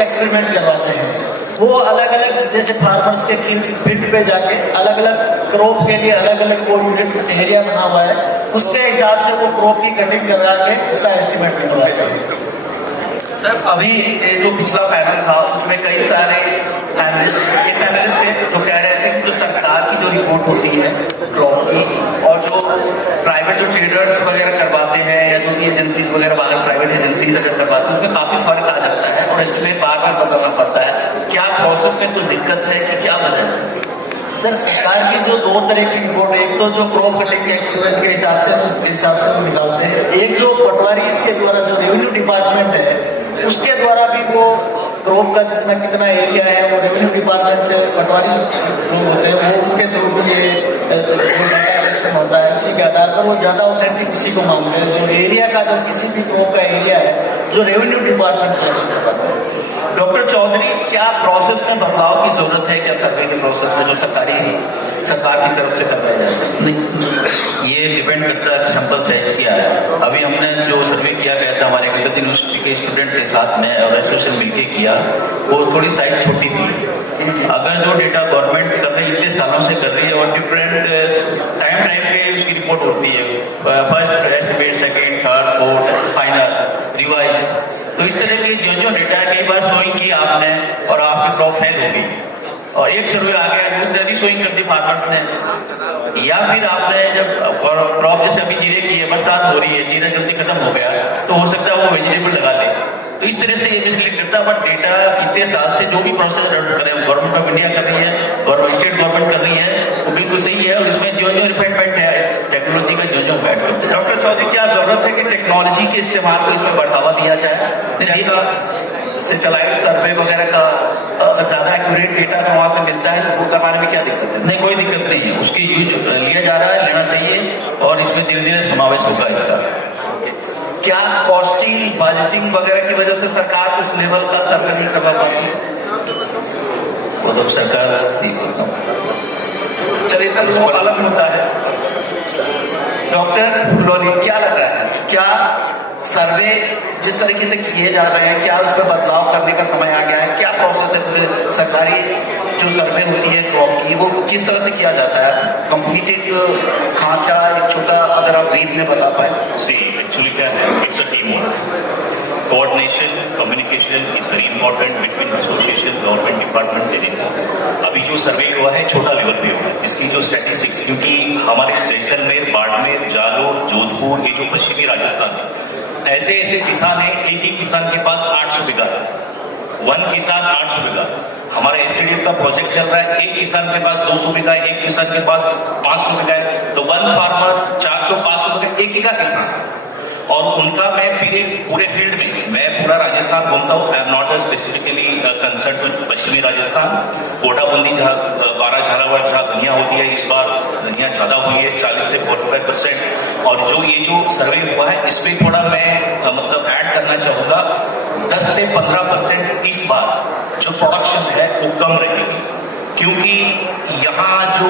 Experiment करवाते हैं। वो अलग अलग जैसे फार्मर्स के फील्ड पे जाके अलग अलग क्रॉप के लिए अलग अलग कोई यूनिट एरिया बना हुआ है, उसके हिसाब से वो क्रॉप की कटिंग करवा के उसका एस्टिमेट निकलवाते हैं। सर अभी जो पिछला पैनल था उसमें कई सारे पैनलिस्ट थे जो कह रहे थे कि जो सरकार की जो रिपोर्ट होती है क्रॉप की और जो प्राइवेट जो ट्रेडर्स वगैरह करवाते हैं या जो भी एजेंसीज वगैरह बाहर प्राइवेट एजेंसीज अगर करवाते हैं उसमें काफ़ी फर्क आ जाता है और एस्टिमेट बार बार बदलना पड़ता है। क्या प्रोसेस में कुछ दिक्कत है कि क्या वजह है? सर सरकार की जो दो तरह की रिपोर्ट है, एक तो जो क्रॉप कटिंग के एक्सपेरिमेंट के हिसाब से वो निकालते हैं, एक जो पटवारी के द्वारा जो रेवेन्यू डिपार्टमेंट है उसके द्वारा भी वो क्रॉप का जितना कितना एरिया है वो रेवेन्यू डिपार्टमेंट से पटवारी लोग होते हैं वो उनके थ्रू भी ये डाटा कलेक्शन होता है, उसी के आधार पर वो ज़्यादा ऑथेंटिक उसी को मांगते हैं। जो एरिया का जो किसी भी क्रॉप का एरिया है जो रेवेन्यू डिपार्टमेंट कलेक्शन करवाता है। डॉक्टर चौधरी, क्या प्रोसेस में बदलाव की जरूरत है क्या सर्वे के प्रोसेस में जो सरकार की तरफ से कर रहे हैं? ये डिपेंड करता है सैंपल साइज क्या है। अभी हमने जो सर्वे किया गया था हमारे गलत यूनिवर्सिटी के स्टूडेंट के साथ में और एसोसिएशन मिलके किया, वो थोड़ी साइज छोटी थी। अगर जो डेटा गवर्नमेंट कर रही है इतने सालों से कर रही है और डिफरेंट टाइम पे उसकी रिपोर्ट होती है, first estimate, second, third, fourth, final, revise, तो इस तरह के जो डेटा है कई बार सोइंग की आपने और आपकी क्रॉप फेल हो गई और एक सर्वे आ गया दूसरे भी सोइंग कर दी फार्मर्स ने, या फिर आपने जब क्रॉप जैसे अभी जीरे की है, बरसात हो रही है, जीरा जल्दी खत्म हो गया तो हो सकता है वो वेजिटेबल लगा ले। तो इस तरह से ये मिसलीड करता है। बट डेटा इतने साल से जो भी प्रोसेस करें गवर्नमेंट ऑफ इंडिया कर रही है, स्टेट गवर्नमेंट कर रही है, वो बिल्कुल सही है और इसमें जो रिफाइनमेंट है टेक्नोलॉजी का जो बैठ सकते हैं। डॉक्टर चौधरी, क्या जरूरत है कि टेक्नोलॉजी के इस्तेमाल को इसमें बढ़ावा दिया जाए? जैसा सैटेलाइट सर्वे वगैरह का ज्यादा एक्यूरेट डेटा का वहाँ से मिलता है, वो करवाने में क्या दिक्कत है? नहीं, कोई दिक्कत नहीं है, उसकी यूज लिया जा रहा है, लेना चाहिए और इसमें धीरे धीरे समावेश होगा इसका। क्या कॉस्टिंग बजटिंग वगैरह की वजह से सरकार उस लेवल का सर्वे नहीं करवा पाती? वो तो सरकार चलिए सर, वो अलग होता है। डॉक्टर फुलोनी, क्या लग रहा है, क्या सर्वे जिस तरीके से किए जा रहे हैं क्या उस पर बदलाव करने का समय आ गया है? क्या प्रोसेस है पूरे सरकारी जो सर्वे होती है क्रॉप की, वो किस तरह से किया जाता है? कंप्लीट एक खांचा, एक छोटा, अगर आप ब्रीफ में बता पाए। सी एक्चुअली क्या है, it's a team work, coordination, communication is very important between association, government department area. अभी जो सर्वे हुआ है छोटा लेवल पे हुआ है, इसकी जो स्टैटिस्टिक्स, क्योंकि हमारे जैसलमेर, बाड़मेर, जालोर, जोधपुर, ये जो पश्चिमी राजस्थान है, ऐसे ऐसे किसान है, एक ही किसान के पास 800 बीघा है, वन किसान 800 बीघा। हमारा एसटीडीएफ का प्रोजेक्ट चल रहा है, एक किसान के पास 200 बीघा है, एक किसान के पास 500 बीघा है, तो वन फार्मर 400-500 बीघा, एक ही का किसान। और उनका मैं पूरे फील्ड में मैं पूरा राजस्थान घूमता हूँ। I am not specifically concern with पश्चिमी राजस्थान, कोटा बूंदी जहाँ 12 झालावाड़ जहाँ धनिया होती है, इस बार धनिया ज़्यादा हुई है 40 से 45%। और जो ये जो सर्वे हुआ है इसमें थोड़ा मैं मतलब ऐड करना चाहूँगा, 10 से 15% इस बार जो प्रोडक्शन है वो कम रहेगी, क्योंकि यहाँ जो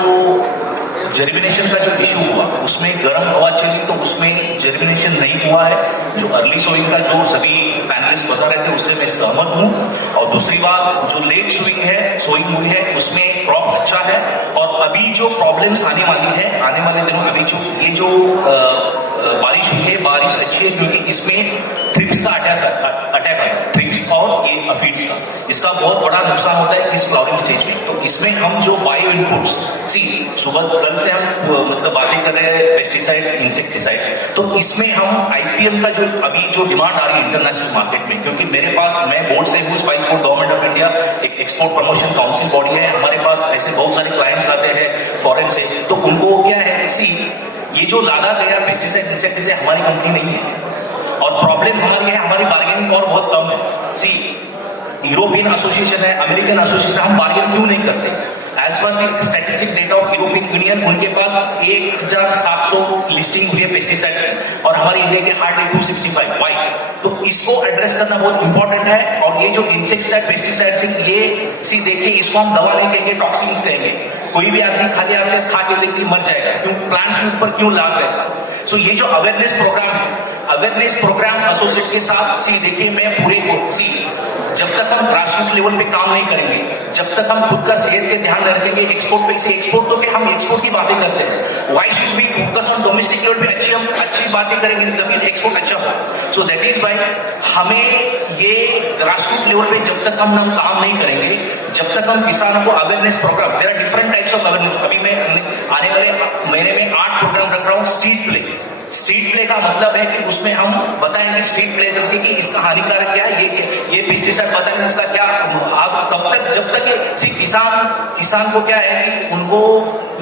जर्मिनेशन का जो इशू हुआ उसमें गर्म हवा चली तो उसमें जर्मिनेशन नहीं हुआ है। जो अर्ली सोइंग का जो सभी पैनलिस्ट बता रहे थे उससे मैं सहमत हूँ। और दूसरी बात, जो लेट सोइंग हुई है उसमें क्रॉप अच्छा है। और अभी जो प्रॉब्लम्स आने वाली है, आने वाले दिनों के बीच ये जो बारिश हुई है, बारिश अच्छी है क्योंकि इसमें थ्रिप्स का अटैक आया, थ्रिप्स और ये अफिड्स का, इसका बहुत बड़ा नुकसान होता है इस फ्लावरिंग स्टेज में। तो इसमें हम जो बायो इनपुट्स, सुबह कल से हम मतलब बातें कर रहे हैं पेस्टिसाइड्स, इंसेक्टिसाइड्स, तो इसमें हम आईपीएम का जो अभी जो डिमांड आ रही है इंटरनेशनल मार्केट में, क्योंकि मेरे पास, मैं बोर्ड से हूँ, spice board, government of India एक एक्सपोर्ट प्रमोशन काउंसिल बॉडी है, हमारे पास ऐसे बहुत सारे क्लाइंट्स आते हैं फॉरेन से, तो उनको क्या है, ये जो लादा गया पेस्टिसाइड इंसेक्टिसाइड हमारी कंपनी नहीं है और प्रॉब्लम हमारी है, हमारी बार्गेनिंग पावर बहुत कम है। यूरोपियन एसोसिएशन है, अमेरिकन एसोसिएशन, हम बार्गेन क्यों नहीं करते? As per the statistic data of European union, उनके पास 1700 लिस्टिंग हुई है पेस्टिसाइड्स की और हमारी इंडिया के हार्डली 265। वाई? तो इसको एड्रेस करना बहुत इंपॉर्टेंट है। और ये जो इंसेक्टिसाइड पेस्टिसाइड्स, ये देखिए, इसको हम दवा नहीं कहेंगे, टॉक्सिन्स कहेंगे। कोई भी आदमी खाली हाथ से खा के लेकर मर जाएगा, क्यों? प्लांट्स के ऊपर क्यों लाग रहेगा? सो ये जो अवेयरनेस प्रोग्राम है, अवेयरनेस प्रोग्राम एसोसिएट के साथ देखिए, मैं पूरे जब तक हम ग्रास रूट लेवल पे काम नहीं करेंगे, जब तक हम खुद का सेहत के ध्यान नहीं रखेंगे, एक्सपोर्ट पे से एक्सपोर्ट तो हम एक्सपोर्ट की बातें करते हैं, why should we focus on domestic level पे हम अच्छी बातें करेंगे तभी एक्सपोर्ट अच्छा हो। सो दैट इज वाई हमें ये ग्रास रूट लेवल पे जब तक हम काम नहीं करेंगे, जब तक हम किसानों को awareness program, there are different types of awareness. अभी मैं आने वाले महीने में 8 प्रोग्राम रख रहा हूँ स्ट्रीट प्ले। स्ट्रीट प्ले का मतलब है कि उसमें हम बताएंगे स्ट्रीट प्ले करके कि इसका हानिकारक क्या है, ये पेस्टिसाइड बताएंगे इसका क्या। आप तब तक जब तक सिर्फ किसान को क्या है कि उनको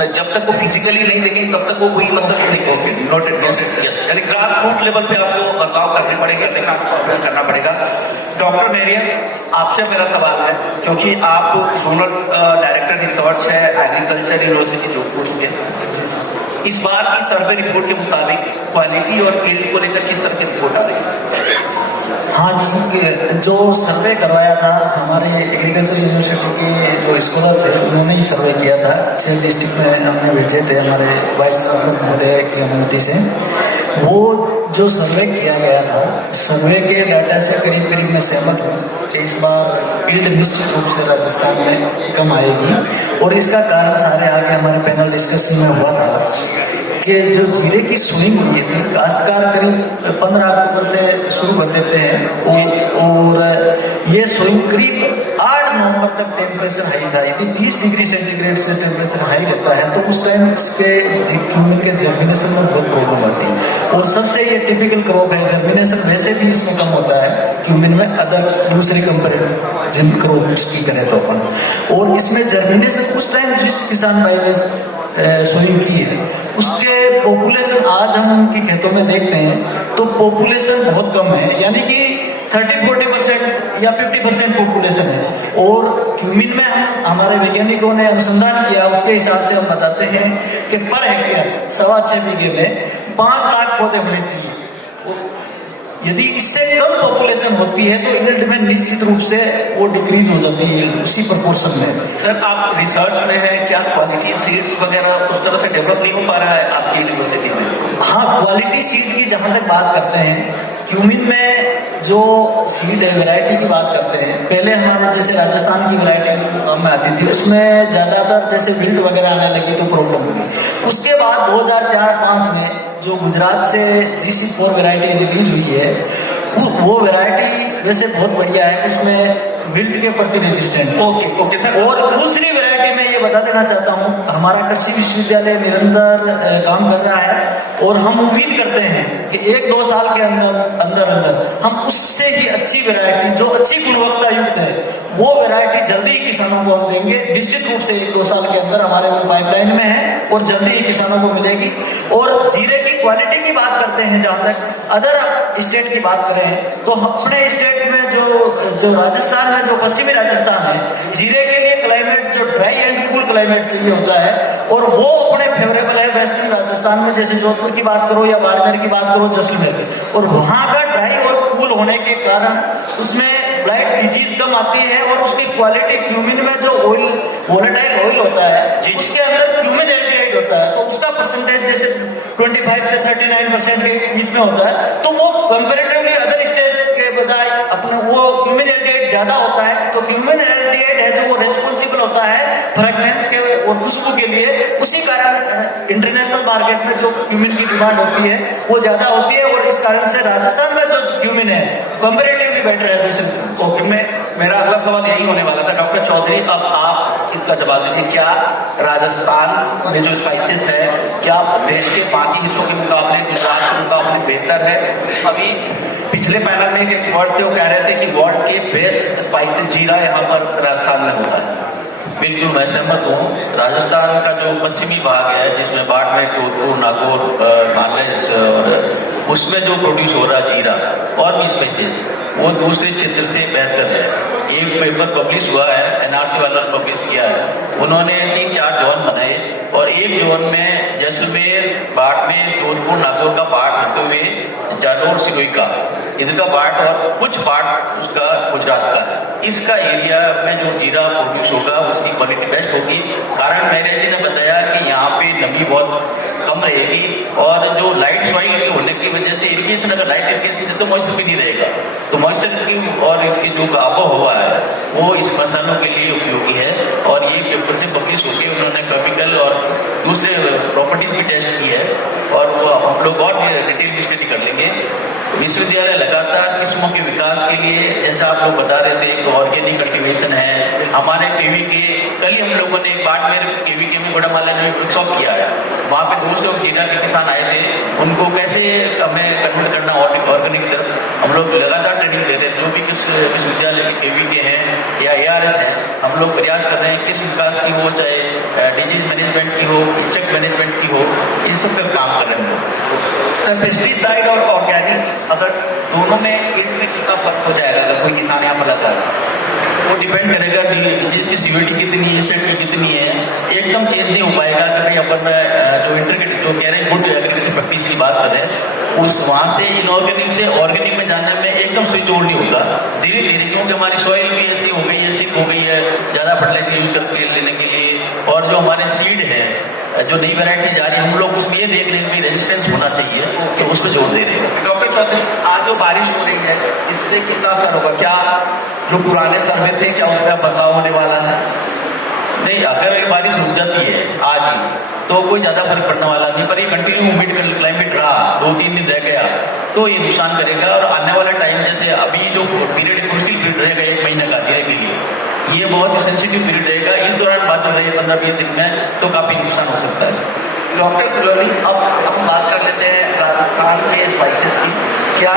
जब तक वो फिजिकली नहीं देखेंगे तब तक वो कोई मतलब नहीं। Okay, noted. यस यानी ग्रास रूट लेवल पे आपको बदलाव करने पड़ेंगे, लेकिन आपको अवेयर करना पड़ेगा। डॉक्टर मेरियन, आपसे मेरा सवाल है, क्योंकि आप जोनल डायरेक्टर रिसर्च है एग्रीकल्चर यूनिवर्सिटी जोधपुर के, इस बार की सर्वे रिपोर्ट के मुताबिक क्वालिटी और यील्ड को लेकर किस तरह की रिपोर्ट आ रही है? हाँ जी, जो सर्वे करवाया था हमारे एग्रीकल्चर यूनिवर्सिटी के जो स्कॉलर थे उन्होंने ही सर्वे किया था। 6 डिस्ट्रिक्ट में हमने भेजे थे हमारे वाइस चांसलर महोदय की अनुमति से। वो जो सर्वे किया गया था, सर्वे के डाटा से करीब करीब मैं सहमत हूँ कि इस बार यील्ड निश्चित रूप से राजस्थान में कम आएगी। और इसका कारण सारे आगे हमारे पैनल डिस्कशन में हुआ था कि जो जीरे की सोइंग हुई थी, काश्तकार करीब 15 अक्टूबर से शुरू कर देते हैं और ये सोइंग करीब 8 नवंबर तक टेम्परेचर हाई था। यदि 30 डिग्री सेंटीग्रेड से टेम्परेचर हाई रहता है तो उस टाइम इसके क्यूमिन के जर्मिनेशन में बहुत प्रॉब्लम आती है। और सबसे ये टिपिकल क्रॉप है, जर्मिनेशन वैसे भी इसमें कम होता है क्यूमिन में अदर दूसरे कंपेरेटिव जिन क्रॉप्स की करें तो अपन। और इसमें जर्मिनेशन उस टाइम जिस किसान भाई ने सोइंग की है उसके पॉपुलेशन आज हम उनके खेतों में देखते हैं तो पॉपुलेशन बहुत कम है, यानी कि 30-40% या 50% पॉपुलेशन है। और क्यूमिन में हम हमारे वैज्ञानिकों ने अनुसंधान किया, उसके हिसाब से हम बताते हैं कि पर हेक्टेयर 6.25 बीघे में 5 लाख पौधे होने चाहिए। यदि इससे कम पॉपुलेशन होती है तो यील्ड में निश्चित रूप से वो डिक्रीज हो जाती है उसी प्रोपोर्शन में। सर, आप रिसर्च में हैं, क्या क्वालिटी सीड्स वगैरह उस तरह से डेवलप नहीं हो पा रहा है आपकी यूनिवर्सिटी में? हाँ, क्वालिटी सीड की जहाँ तक बात करते हैं, क्यूमिन में जो सीड है वैरायटी की बात करते हैं, पहले हमारे जैसे राजस्थान की वैरायटीज काम में आती थी, उसमें ज़्यादातर जैसे विल्ट वगैरह आने लगी तो प्रॉब्लम हुई। उसके बाद 2004-05 में जो गुजरात से GC4 वैरायटी रिलीज हुई है वो वैरायटी वैसे बहुत बढ़िया है, उसमें विल्ट के प्रति रेजिस्टेंट। Okay sir. और दूसरी वैरायटी में ये बता देना चाहता हूँ, हमारा कृषि विश्वविद्यालय निरंतर काम कर रहा है और हम उम्मीद करते हैं कि 1-2 साल के अंदर हम उससे ही अच्छी वैरायटी जो अच्छी गुणवत्ता युक्त है वो वैरायटी जल्दी ही किसानों को हम देंगे। निश्चित रूप से 1-2 साल के अंदर हमारे वो पाइपलाइन में है और जल्दी ही किसानों को मिलेगी। और जीरे की क्वालिटी की बात करते हैं, जहाँ तक अदर स्टेट की बात करें तो अपने स्टेट में जो राजस्थान में जो पश्चिमी राजस्थान है, जीरे के लिए क्लाइमेट जो ड्राई एंड कूल क्लाइमेट चाहिए होता है और वो अपने फेवरेबल है वेस्टर्न राजस्थान में, जैसे जोधपुर की बात करो या बाड़मेर की बात करो, जैसलमेर, और वहाँ का ड्राई और कूल होने के कारण उसमें ब्लाइट डिजीज कम आती है और उसकी क्वालिटी क्यूमिन में जो ऑयल वोलेटाइल ऑयल होता है उसके अंदर क्यूमिन एल्डिहाइड होता है तो उसका परसेंटेज जैसे 25 से 39% के बीच में होता है, तो वो कंपेरेटिवली अदर स्टेट के बजाय अपने वो क्यूमिन एल्डिहाइड ज्यादा होता है। तो क्यूमिन एल्डिहाइड है जो वो रेस्पॉन्सिबल होता है फ्रेगनेंस के और खुशबू के लिए, उसी कारण इंटरनेशनल मार्केट में जो क्यूमिन की डिमांड होती है वो ज्यादा होती है और इस कारण से राजस्थान में जो क्यूमिन है कंपेरेटिवली बेटर है दूसरे। ओके, मेरा अगला सवाल यही होने वाला था। डॉक्टर चौधरी, अब आप इसका जवाब दीजिए, क्या राजस्थान में जो स्पाइसेस है क्या देश के बाकी हिस्सों के मुकाबले, गुजरात के मुकाबले बेहतर है? अभी पिछले पैनल में एक एक्सपर्ट थे, वो कह रहे थे कि वर्ल्ड के बेस्ट स्पाइसेस जीरा यहाँ पर राजस्थान में होता है। बिल्कुल मैं सहमत हूँ। राजस्थान का जो पश्चिमी भाग है जिसमें बाड़मेर, जोधपुर, नागौर, मालवेज और उसमें जो प्रोड्यूस हो रहा जीरा और भी स्पाइसेस वो दूसरे क्षेत्र से बेहतर है। एक पेपर पब्लिश हुआ है, NRC वालों ने पब्लिश किया है, उन्होंने 3-4 जोन बनाए और एक जोन में जैसलमेर, बाड़मेर, जोधपुर, नागौर का पार्ट होते हुए जालौर, सिरोही का इधर का पार्ट और कुछ पार्ट उसका गुजरात का है। इसका एरिया में जो जीरा प्रोड्यूस होगा उसकी क्वालिटी बेस्ट होगी। कारण मेरे जी ने बताया कि यहाँ पे नमी बहुत कम रहेगी, और जो लाइट सॉइल के होने की वजह से इरिगेशन, अगर लाइट इरिगेशन है तो मॉइस्चर भी नहीं रहेगा, तो मॉइस्चर की और इसकी जो आबोहवा है वो इस मसालों के लिए उपयोगी है। और ये पेपर से पब्लिश होकर उन्होंने केमिकल और दूसरे प्रॉपर्टीज भी टेस्ट की है, और वो हम लोग और डिटेल स्टडी कर लेंगे। विश्वविद्यालय लगातार किस्मों के विकास के लिए, जैसा आप लोग बता रहे थे, एक ऑर्गेनिक कल्टीवेशन है हमारे केवी के। कल ही हम लोगों ने बाड़मेर केवी के में बड़ामाला में वर्कशॉप किया है, वहाँ पे 2 लोग जीरा के किसान आए थे, उनको कैसे हमें कन्वर्ट करना ऑर्गेनिक तरफ हम लोग लगातार ट्रेनिंग दे रहे हैं। जो भी किस विश्वविद्यालय के केवी के हैं या ARS हैं, हम लोग प्रयास कर रहे हैं किस विकास की हो, चाहे डिजीज मैनेजमेंट की हो, इंसेक्ट मैनेजमेंट की हो, इन सब पर काम कर रहे हैं हम लोग। सर पेस्टिसाइड और ऑर्गेनिक अगर दोनों में एक में कितना फर्क हो जाएगा अगर कोई किसान यहाँ पर आता है? वो डिपेंड करेगा डिजीज की सीवियरिटी कितनी है, इंसेक्ट की कितनी है, एकदम चेंज नहीं हो पाएगा। कि भाई अपन जो इंटरग्रेट जो कह रहे हैं गुड एग्रीकल्चर प्रैक्टिस की बात कर रहे हैं, उस वहाँ से इनऑर्गेनिक से ऑर्गेनिक में जाने में एकदम स्विच ओवर नहीं होगा, धीरे धीरे, क्योंकि हमारी सॉइल भी ऐसी हो गई है, सिक हो गई है ज़्यादा फर्टिलाइजर यूज करके लेने के लिए, और जो हमारे सीड है, जो नई वैरायटी जा रही है, हम लोग उसमें ये देख रहे हैं कि रेजिस्टेंस होना चाहिए, तो उस पर जोर दे रहे हैं। डॉक्टर चौधरी, आज जो बारिश हो रही है इससे कितना असर होगा? क्या जो पुराने सर्वे थे क्या उसमें बदलाव होने वाला है? नहीं, अगर बारिश रुक जाती है आज ही तो कोई ज़्यादा फर्क पड़ने वाला नहीं, पर ये कंटिन्यू ह्यूमिड क्लाइमेट रहा, 2-3 दिन रह गया तो ये नुकसान करेगा। और आने वाला टाइम, जैसे अभी जो पीरियड क्रूशियल पीरियड रहेगा 1 महीने का धीरे के लिए, ये बहुत ही सेंसिटिव पीरियड रहेगा, इस दौरान बादल रहे 15-20 दिन में तो काफ़ी नुकसान हो सकता है। डॉक्टर कुलनी, अब हम बात कर लेते हैं राजस्थान के स्पाइसेस की। क्या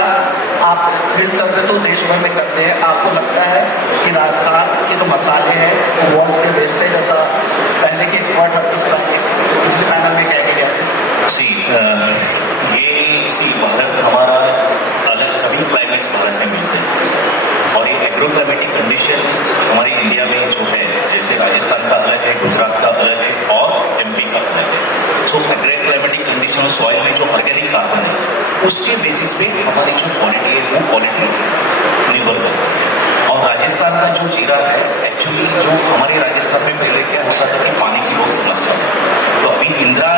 आप फील्ड सर्वे तो देश भर में करते हैं, आपको लगता है कि राजस्थान के जो मसाले हैं वो वॉम्स के बेस्ट है, जैसा पहले के एक्सपर्ट हर किस तरह के पिछले पैनल में कह के गए थे? भारत हमारा अलग, सभी क्लाइमेट्स भारत में मिलते हैं, और ये एग्रोक्लाइमेटिक कंडीशन हमारी इंडिया में जो है, जैसे राजस्थान का अलग है, गुजरात का अलग है और MP का अलग है। सो एग्रोक्लाइमेटिक कंडीशन सॉइल में जो ऑर्गेनिक कार्बन है उसके बेसिस पे हमारी जो क्वालिटी है वो क्वालिटी निर्भर करती है। और राजस्थान का जो जीरा है, एक्चुअली जो हमारे राजस्थान में पहले क्या होता था कि पानी की बहुत समस्या है, तो अभी इंदिरा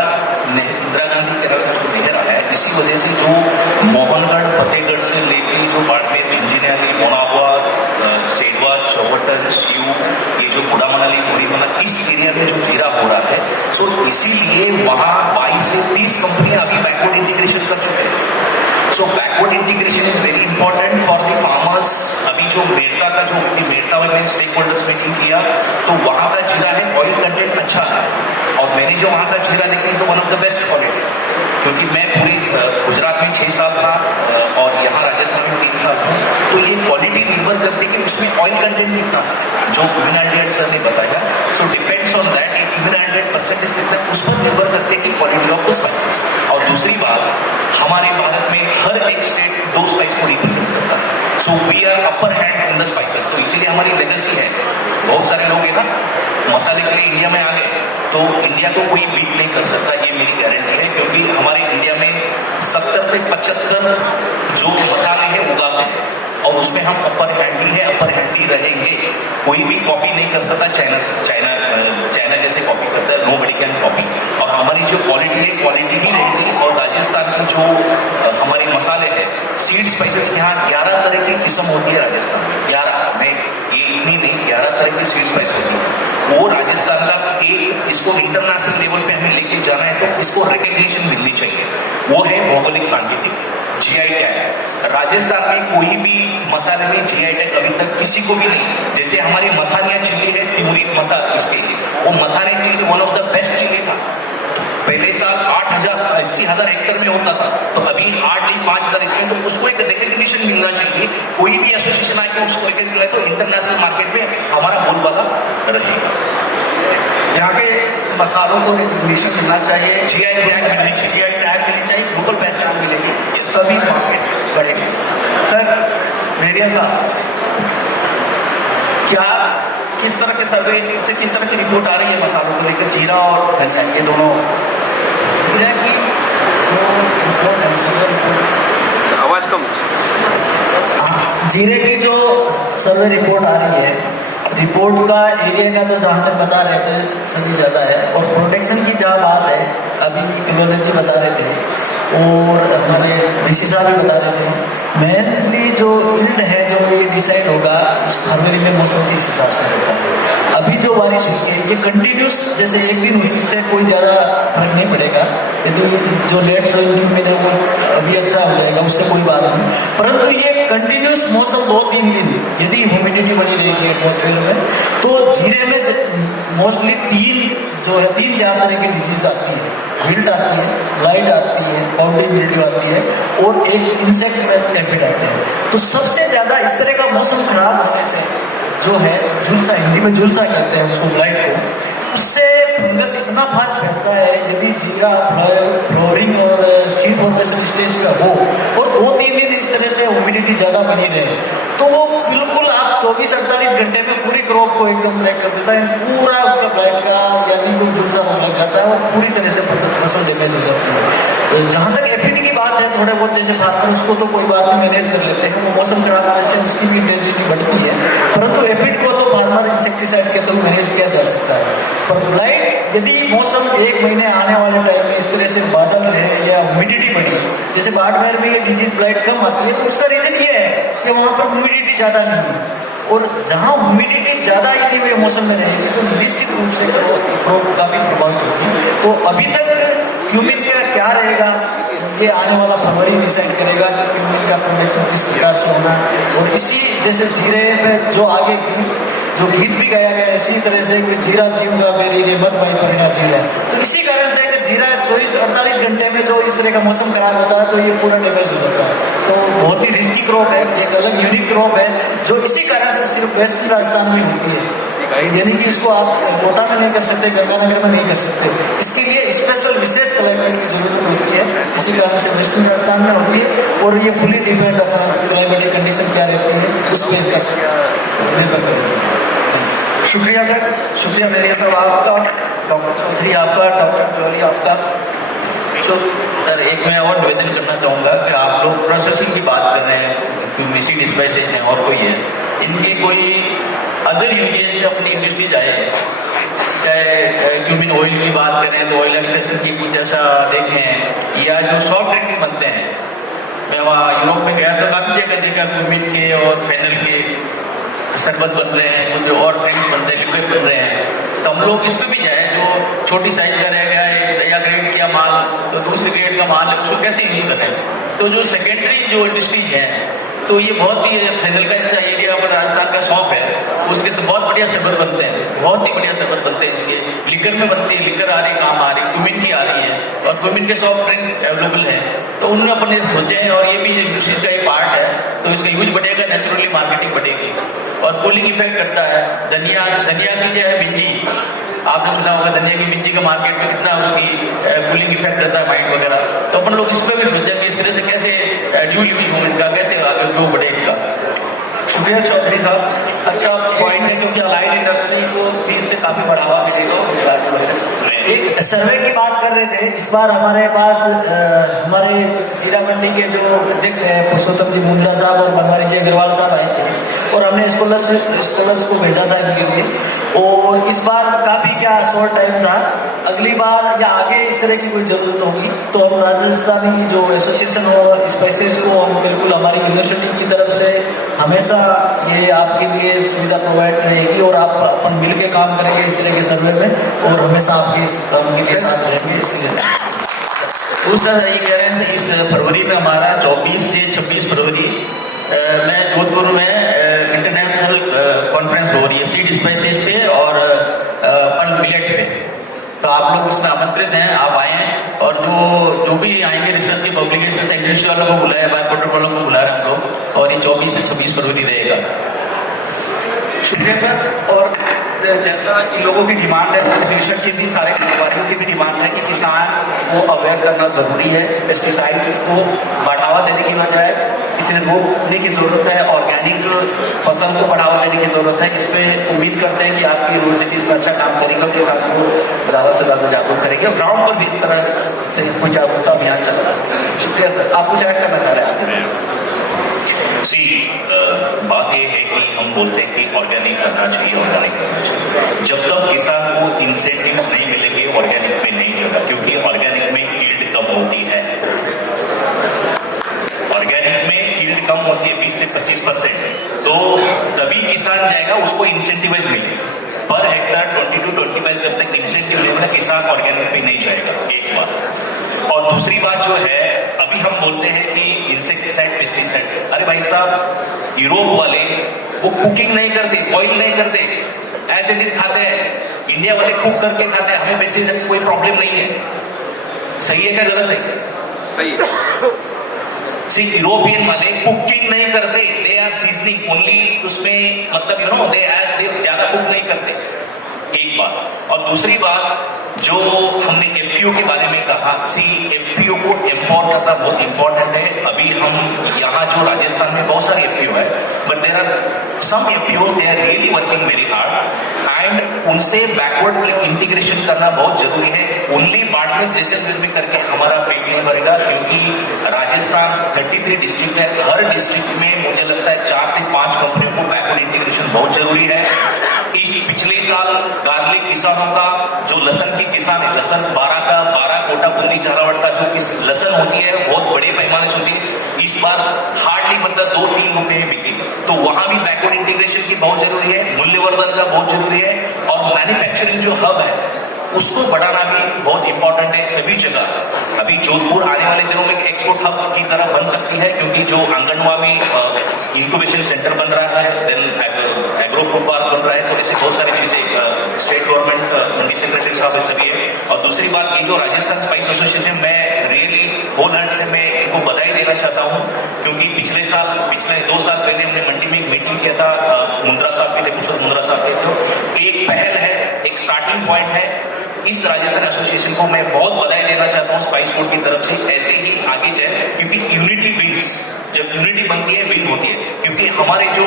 गांधी के जो नहर आया है, इसी वजह से जो मोहनगढ़ फतेहगढ़ से लेके जो बाड़मेर, झिंझिनयाली, मोनाबा, सेडवा, चौवटन, सीयू, ये जो बुढ़ामनाली, बोरीमला, इस एरिया में जो जीरा हो रहा है, सो इसीलिए वहाँ 22 से 30 कंपनियां अभी बैकवर्ड इंटीग्रेशन कर चुके हैं। So backward integration is very important for the farmers. अभी जो मेड़ता का जो मेड़ता में स्टेक होल्डर्स मीटिंग किया, तो वहाँ का जीरा है, ऑयल कंटेंट अच्छा है, और मैंने जो वहाँ का जीरा देखा is one of the best quality, क्योंकि मैं पूरे गुजरात में 6 साल था और यहाँ राजस्थान में 3 साल था, तो ये क्वालिटी निर्भर करती है कि उसमें ऑयल कंटेंट कितना है, जो इमिनाइडेट सर ने बताया। सो डिपेंड्स ऑन दैट, इमिनाइडेट परसेंटेज कितना है, उस पर निर्भर करते हैं कि क्वालिटी ऑफ द स्पाइसेस। और दूसरी बात, हमारे भारत में हर एक स्टेट 2 स्पाइस को रिप्रेजेंट करता है, so we are upper hand in the spices, तो इसीलिए हमारी लेगेसी है। बहुत सारे लोग हैं ना मसाले के लिए इंडिया में आ गए, तो इंडिया को कोई बीट नहीं कर सकता, ये मेरी गारंटी है, क्योंकि हमारे इंडिया में 70 से 75 जो मसाले हैं उगाते हैं, और उसमें हम अपर हैंडी है, अपर हैंडी रहेंगे। कोई भी कॉपी नहीं कर सकता, चाइना जैसे कॉपी करता है, नो बडी कैन कॉपी। और हमारी जो क्वालिटी है, क्वालिटी ही रहेगी। और राजस्थान की जो हमारे मसाले हैं, सीड स्पाइसेस, यहाँ 11 तरह की किस्म होती है राजस्थान में, 11 में, ये इतनी नहीं, 11 तरह की सीड स्पाइस होती है। वो राजस्थान का एक, इसको इंटरनेशनल लेवल पे हमें लेके जाना है, तो इसको रिकग्निशन मिलनी चाहिए, वो है भौगोलिक सांकेतिक, GI टैग। राजस्थान में कोई भी मसाले में GI टैग अभी तक किसी को भी नहीं। जैसे हमारी मथानिया चिल्ली है, तिमुरी मथा, इसके वो Mathania chilli one of the best chilli था। पहले साल 80,000 हेक्टेयर में होता था, तो अभी हार्डली 5,000 इसमें, तो उसको एक रिकग्निशन मिलना चाहिए। कोई भी एसोसिएशन आके उसको रिकग्निशन मिले तो इंटरनेशनल मार्केट में हमारा बोलबाला रहेगा। यहाँ के मसालों को रिकग्निशन मिलना चाहिए, GI टैग मिलनी चाहिए, GI टैग मिलनी चाहिए, ग्लोबल पहचान मिलेगी, सभी मार्केट बढ़ेंगे। सर भेड़िया साहब, क्या किस तरह के सर्वे से किस तरह की रिपोर्ट आ रही है मसालों को लेकर, जीरा और धनिया, ये दोनों? जीरा की जो रिपोर्ट है, सर्वे रिपोर्ट, आवाज कम। जीरे की जो सर्वे रिपोर्ट आ रही है, रिपोर्ट का एरिया का तो जहाँ तक बता रहे थे सभी ज़्यादा है, और प्रोटेक्शन की जहाँ बात है अभी कलोनी जी बता रहे थे और हमारे ऋषि साहब भी बता रहे थे, मेनली जो इल्ड है जो ये डिसाइड होगा इस फरवरी में मौसम के हिसाब से होता है। अभी जो बारिश हुई है ये कंटिन्यूस, जैसे एक दिन हुई इससे कोई ज़्यादा फर्क नहीं पड़ेगा। यदि जो लेट स्नोइंग है वो अभी अच्छा हो जाएगा, उससे कोई बात नहीं। परंतु ये कंटिन्यूस मौसम 2-3 दिन यदि ह्यूमिडिटी बनी रहेगी एटमॉस्फेयर में, तो जीरे में मोस्टली 3-4 तरह की डिजीज आती है। विल्ट आती है, लाइट आती है, पाउडरी मिल्ड्यू आती है और एक इंसेक्ट में एपिड आते हैं। तो सबसे ज़्यादा इस तरह का मौसम खराब होने से जो है झुलसा, हिंदी में झुलसा कहते हैं उसको, ब्लाइट को, उससे फंगस इतना फास्ट फैलता है। यदि जीरा फ्लोरिंग और सीड फॉर्मेशन स्टेज का हो और 2-3 दिन इस तरह से ह्यूमिडिटी ज़्यादा बनी रहे, तो वो बिल्कुल आप 24-48 घंटे में पूरी क्रॉप को एकदम ब्लैक कर देता है। पूरा उसका ब्लैक का यानी कोई झुलसा लग जाता है और पूरी तरह से फसल डैमेज हो जाती है। तो जहाँ तक एफिड की बात है, थोड़े बहुत जैसे फार्मर उसको तो कोई बात नहीं, मैनेज कर लेते हैं, वो मौसम खराब होने से उसकी भी इंटेंसिटी बढ़ती है। परंतु एफिड को तो फार्मर इंसेक्टिसाइड के थ्रू मैनेज किया जा सकता है। पर ब्लाइट यदि मौसम 1 महीने आने वाले टाइम में इस तरह से बादल रहे या ह्यूमिडिटी बढ़ी, जैसे बाड़मेर में ये डिजीज ब्लाइट कम आती है, तो उसका रीजन ये है कि वहाँ पर ह्यूमिडिटी ज़्यादा नहीं है। और जहाँ ह्यूमिडिटी ज़्यादा ही हुए मौसम में रहेगी तो निश्चित रूप से क्रॉप काफ़ी प्रभावित होगी। तो अभी तक क्यूमिन का क्या रहेगा ये आने वाला फरवरी डिसाइड करेगा कि क्यूमिन का प्रोडक्शन किस प्रकार से होना। और इसी जैसे जीरे में जो आगे जो गीत भी गाया गया इसी तरह से कि जीरा जीवगा मेरी रे मत भाई परिणा जीरा, तो इसी कारण से कि जीरा 24-48 घंटे में जो इस तरह का मौसम खराब होता है तो ये पूरा डैमेज हो जाता है। तो बहुत ही रिस्की क्रॉप है, एक अलग यूनिक क्रॉप है जो इसी कारण से सिर्फ वेस्टर्न राजस्थान में होती है। यानी कि इसको आप कोटा में नहीं कर सकते, गंगानगर में नहीं कर सकते, इसके लिए स्पेशल विशेष क्लाइमेट की जरूरत होती है। इसी कारण से वेस्टर्न राजस्थान में होती है और ये फुली डिपेंड अपना क्लाइमेटिक कंडीशन क्या रहती है उस पर इसका निर्भर करती है। शुक्रिया सर, शुक्रिया मेरी तरफ आपका, डॉक्टर चौधरी आपका, डॉक्टर तिवारी आपका। सर एक मैं और निवेदन करना चाहूँगा कि आप लोग प्रोसेसिंग की बात कर रहे हैं, क्यूमिन डिस्पाइसेस हैं और कोई है, इनके कोई अदर यूनियन अपनी इंडस्ट्री जाए, चाहे क्यूमिन ऑयल की बात करें तो ऑयल एक्सट्रैक्शन की कुछ ऐसा देखें, या जो सॉफ्ट ड्रिंक्स बनते हैं, मैं वहाँ यूरोप में गया तो काफ़ी जगह देखा क्यूमिन के और फेनल के शरबत बन रहे हैं, कुछ और ड्रिंक्स बन रहे हैं, लिक्विड बन रहे हैं। तो हम लोग इस पर भी जाएँ, जो छोटी साइज का रह गया है नया ग्रेड किया माल तो दूसरे ग्रेड का माल है उसको कैसे यूज करें। तो जो सेकेंडरी जो इंडस्ट्रीज हैं तो ये बहुत ही फेनल का ऐसा एरिया पर राजस्थान का शौक है, उसके से बहुत बढ़िया शरबत बनते हैं, बहुत ही बढ़िया शरबत बनते हैं। इसके लिकर में बनती है, लिकर आ रही काम आ रही, क्यूमिन की आ रही है और क्यूमिन के सॉफ्ट ड्रिंक अवेलेबल है। तो उन्होंने अपने सोचे हैं और ये भी इंडस्ट्रीज का एक पार्ट है, तो इसका यूज बढ़ेगा, नेचुरली मार्केटिंग बढ़ेगी और कूलिंग इफेक्ट करता है। धनिया की जो है मिंजी, आपने सुना होगा धनिया की मिंजी का मार्केट में कितना उसकी कूलिंग इफेक्ट रहता है माइंड वगैरह। तो अपन लोग इस पर भी सोचेंगे इस तरह से कैसे ड्यूल यूज हो इनका, कैसे आगे ग्रो बढ़े इनका। शुक्रिया चौधरी साहब, अच्छा पॉइंट है क्योंकि अलाइड इंडस्ट्री को भी इससे काफ़ी बढ़ावा मिलेगा गुजरात में। एक सर्वे की बात कर रहे थे, इस बार हमारे पास हमारे जीरा मंडी के जो अध्यक्ष हैं पुरुषोत्तम जी मुंडा साहब और बनवारी जी अग्रवाल साहब आए थे और हमने स्कॉलर्स को भेजा था इनके लिए। और इस बार काफ़ी क्या शॉर्ट टाइम था, अगली बार या आगे इस तरह की कोई ज़रूरत होगी तो हम राजस्थानी जो एसोसिएशन और स्पाइसेस को हम बिल्कुल हमारी यूनिवर्सिटी की तरफ से हमेशा ये आपके लिए सुविधा प्रोवाइड रहेगी और आप अपन मिल के काम करेंगे इस तरह के सर्वे में और हमेशा आपके इस काम के साथ रहेंगे। इसलिए दूसरा ये कह रहे हैं इस फरवरी में हमारा 24 से 26 फरवरी में जोधपुर में इंटरनेशनल कॉन्फ्रेंस हो रही है सीड स्पाइसेस पे और पल्प मिलेट पे। तो आप लोग इसमें आमंत्रित हैं, आप आए और जो भी आएंगे रिसर्च के पब्लिकेशन इंडस्ट्री वालों को बुलाया, बाय प्रोडक्ट वालों को बुलाया हम लोग, और ये 24 से 26 फरवरी रहेगा। शुक्रिया सर। और जैसा कि लोगों की डिमांड है, एसोसिएशन की भी, सारे कारोबारियों की भी डिमांड है कि किसान को अवेयर करना ज़रूरी है, पेस्टिसाइड्स को बढ़ावा देने की बजाय इसे रोकने की ज़रूरत है, ऑर्गेनिक फसल को बढ़ावा देने की ज़रूरत है। इस पर उम्मीद करते हैं कि आपकी यूनिवर्सिटी इस पर अच्छा काम करेगी और किसान को ज़्यादा से ज़्यादा जागरूक करेगी और ग्राउंड पर भी इस तरह से कोई जागरूकता अभियान चल रहा है। शुक्रिया सर। आप कुछ ऐड करना चाह रहे हैं? बात यह है कि हम बोलते हैं कि ऑर्गेनिक करना चाहिए, ऑर्गेनिक करना चाहिए। जब तक किसान को इंसेंटिव्स नहीं मिलेंगे ऑर्गेनिक में नहीं जाएगा, क्योंकि ऑर्गेनिक से 25%, तो तभी किसान जाएगा, उसको इंसेंटिवाइज मिलेगा पर हेक्टर 20 to 25। जब तक इंसेंटिव लेगा किसान ऑर्गेनिक पे नहीं जाएगा, एक बात। और दूसरी बात जो है, अभी हम बोलते हैं कि इंसेक्टिसाइड पेस्टिसाइड, अरे भाई साहब यूरोप वाले वो कुकिंग नहीं करते, बॉइल नहीं करते, एज इट इज खाते हैं। इंडिया वाले कुक करके खाते हैं, हमें पेस्टिसाइड की कोई प्रॉब्लम नहीं है। सही है क्या गलत है? सही है। सिर्फ यूरोपियन वाले कुकिंग नहीं करते, दे आर सीजनिंग ओनली, उसमें मतलब यू नो दे ज्यादा कुक नहीं करते, एक बात। और दूसरी बात जो हमने एफपीओ के बारे में कहा, सी एफपीओ को इम्पोर्ट करना बहुत इंपॉर्टेंट है। अभी हम यहाँ जो राजस्थान में बहुत सारे एफपीओ है, but there are some FPO they are really working very hard and उनसे बैकवर्ड इंटीग्रेशन करना बहुत जरूरी है। ओनली बाड़मेर जैसलमेर में करके हमारा पेट नहीं भरेगा, क्योंकि राजस्थान 33 डिस्ट्रिक्ट है, हर डिस्ट्रिक्ट में मुझे लगता है 4 से 5 कंपनियों को बैकवर्ड इंटीग्रेशन बहुत जरूरी है। इस पिछले साल गार्लिक किसानों का, जो लसन की किसान है, लसन 12 कोटा बूंदी झालावाड़ का जो लसन होती है बहुत बड़े पैमाने से होती है, इस बार हार्डली मतलब 2-3 रुपए बिकी, तो वहां भी बैकवर्ड इंटीग्रेशन की बहुत जरूरी है, मूल्यवर्धन का बहुत जरूरी है, और मैन्युफैक्चरिंग जो हब है उसको बढ़ाना भी बहुत इंपॉर्टेंट है सभी जगह। अभी जोधपुर आने वाले दिनों में एक्सपोर्ट हब की तरह बन सकती है, क्योंकि जो आंगनवा में इंक्यूबेशन सेंटर बन रहा है, देन एग्रो फूड पार्क बन रहा है, तो ऐसे बहुत सारी चीजें स्टेट गवर्नमेंट मंडी सेक्रेटरी साहब सभी है। और दूसरी बात ये जो राजस्थान स्पाइस एसोसिएशन, मैं रियली होल हार्ट से मैं इनको बधाई देना चाहता हूँ, क्योंकि पिछले 2 साल पहले हमने मंडी में एक मीटिंग किया था, मुंद्रा साहब के थे, कुशल मुंद्रा साहब के थे। एक पहल है, एक स्टार्टिंग पॉइंट है, इस राजस्थान एसोसिएशन को मैं बहुत बधाई देना चाहता हूँ स्पाइस बोर्ड की तरफ से, ऐसे ही आगे जाए, क्योंकि यूनिटी विंस, जब यूनिटी बनती है विन होती है। क्योंकि हमारे जो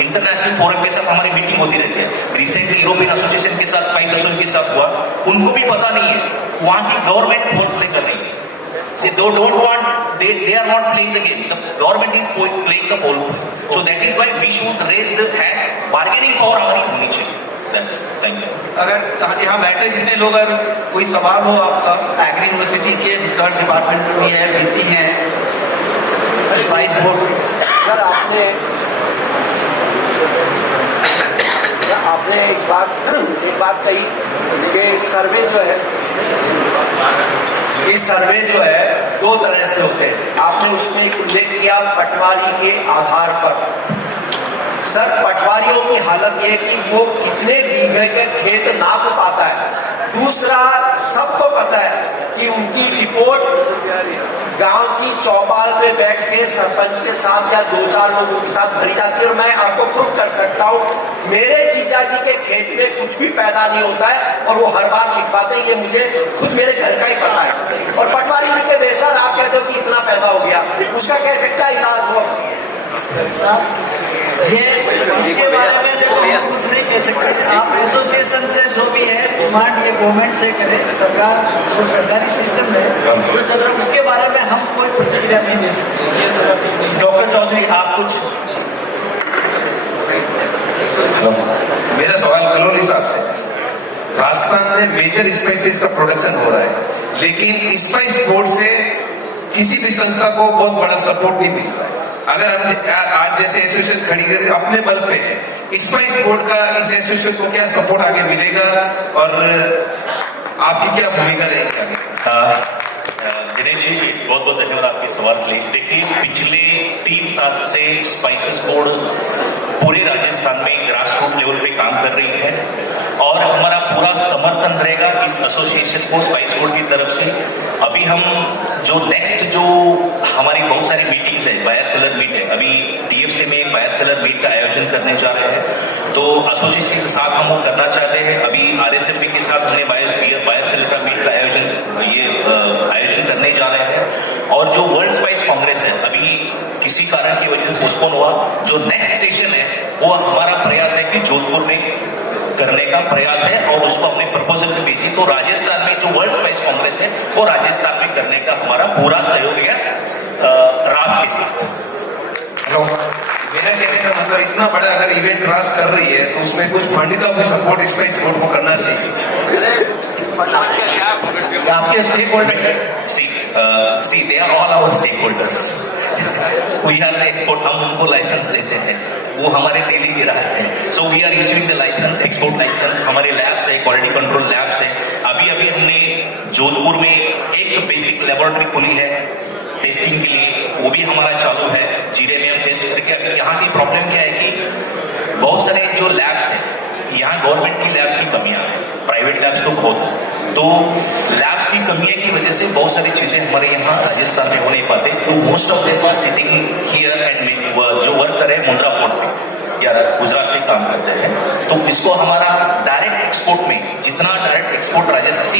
इंटरनेशनल फोरम के साथ हमारी मीटिंग होती रहती है, रिसेंटली यूरोपियन एसोसिएशन के साथ, स्पाइस एसोसिएशन के साथ हुआ, उनको भी पता नहीं है वहां की गवर्नमेंट रोल प्ले कर रही है। See, they don't want, they are not playing the game. The government is playing the whole game. So that is why we should raise the hand. Bargaining power हमारी होनी चाहिए. That's thank you. अगर यहाँ बैठे जितने लोग, अगर कोई सवाल हो आपका, एग्री यूनिवर्सिटी के रिसर्च डिपार्टमेंट में है, बीसी है, स्पाइस बोर्ड। सर आपने एक बात कही कि सर्वे जो है, ये सर्वे जो है 2 तरह से होते हैं। आपने उसमें एक उल्लेख किया पटवारी के आधार पर। सर पटवारियों की हालत ये है कि वो कितने बीघे के खेत नाप पाता है। दूसरा, सबको पता है कि उनकी रिपोर्ट गांव की चौपाल पे बैठ के सरपंच के साथ या 2-4 लोगों के साथ भरी जाती है। और मैं आपको प्रूव कर सकता हूँ, मेरे जीजा जी के खेत में कुछ भी पैदा नहीं होता है और वो हर बार लिखवाते हैं, ये मुझे खुद मेरे घर का ही पता है। और पटवारी जी के बेस्तर आप कहते हो कि इतना पैदा हो गया, उसका कैसे क्या इलाज हुआ? ये इसके बारे में तो हम कुछ नहीं कह सकते। आप एसोसिएशन से जो भी है डिमांड ये गवर्नमेंट से करें, सरकार जो सरकारी सिस्टम है जो चल रहा है उसके बारे में हम कोई प्रतिक्रिया नहीं दे सकते। डॉक्टर चौधरी आप कुछ? मेरा सवाल कलोनी साहब से। राजस्थान में मेजर स्पाइसेस का प्रोडक्शन हो रहा है, लेकिन स्पाइस बोर्ड से किसी भी संस्था को बहुत बड़ा सपोर्ट नहीं मिल रहा है। अगर हम आज जैसे एसोसिएशन खड़ी करें अपने बल पे है, स्पाइस बोर्ड का इस एसोसिएशन को क्या सपोर्ट आगे मिलेगा और आपकी क्या भूमिका रहेगी आगे? दिनेश जी बहुत बहुत धन्यवाद आपके सवाल के लिए। देखिए पिछले 3 साल से स्पाइसेस बोर्ड पूरे राजस्थान में ग्रास रूट लेवल पे काम कर रही है और हमारा पूरा समर्थन रहेगा इस एसोसिएशन को स्पाइस बोर्ड की तरफ से। अभी हम जो नेक्स्ट जो हमारी बहुत सारी मीटिंग्स है, बायर सेलर मीट है, अभी डीएफसी में एक बायर सेलर मीट का आयोजन करने जा रहे हैं, तो एसोसिएशन के साथ हम वो करना चाहते हैं। अभी आरएसएमपी के साथ हमने बायर सेलर का मीट का आयोजन करने जा रहे हैं। और जो वर्ल्ड स्पाइस कांग्रेस है अभी किसी कारण की वजह से पोस्टपोन हुआ, जो नेक्स्ट सेशन है वो हमारा प्रयास है कि जोधपुर में करने का प्रयास है और उसको अपने प्रपोजल में भेजी। तो राजस्थान में जो वर्ल्ड स्पाइस कांग्रेस है वो राजस्थान में करने का हमारा पूरा सहयोग है रास के साथ। हेलो, मेरा कहने का मतलब इतना बड़ा अगर इवेंट रास कर रही है तो उसमें कुछ फंडित को सपोर्ट स्पाइस बोर्ड को करना चाहिए। आपके stakeholder see they are all our stakeholders we are the export, हम उनको लाइसेंस देते हैं, वो हमारे डेली ग्राहक हैं। So we are issuing the licence, export licence. हमारे लैब्स है, क्वालिटी कंट्रोल लैब्स है। अभी अभी हमने जोधपुर में एक बेसिक लेबोरेटरी खोली है टेस्टिंग के लिए, वो भी हमारा चालू है। जीरे में हम टेस्ट करके, अभी यहाँ की प्रॉब्लम क्या है कि बहुत सारे जो लैब्स हैं, यहाँ गवर्नमेंट की लैब की कमियाँ हैं, प्राइवेट लैब्स तो बहुत हैं। तो लैब्स की कमी की वजह से बहुत सारी चीजें हमारे यहाँ राजस्थान में हो नहीं पाते। तो most of them are sitting here and जो वर्क करे मुंद्रा पोर्ट में या गुजरात से काम करते हैं। तो इसको हमारा डायरेक्ट एक्सपोर्ट में, जितना डायरेक्ट एक्सपोर्ट राजस्थान से,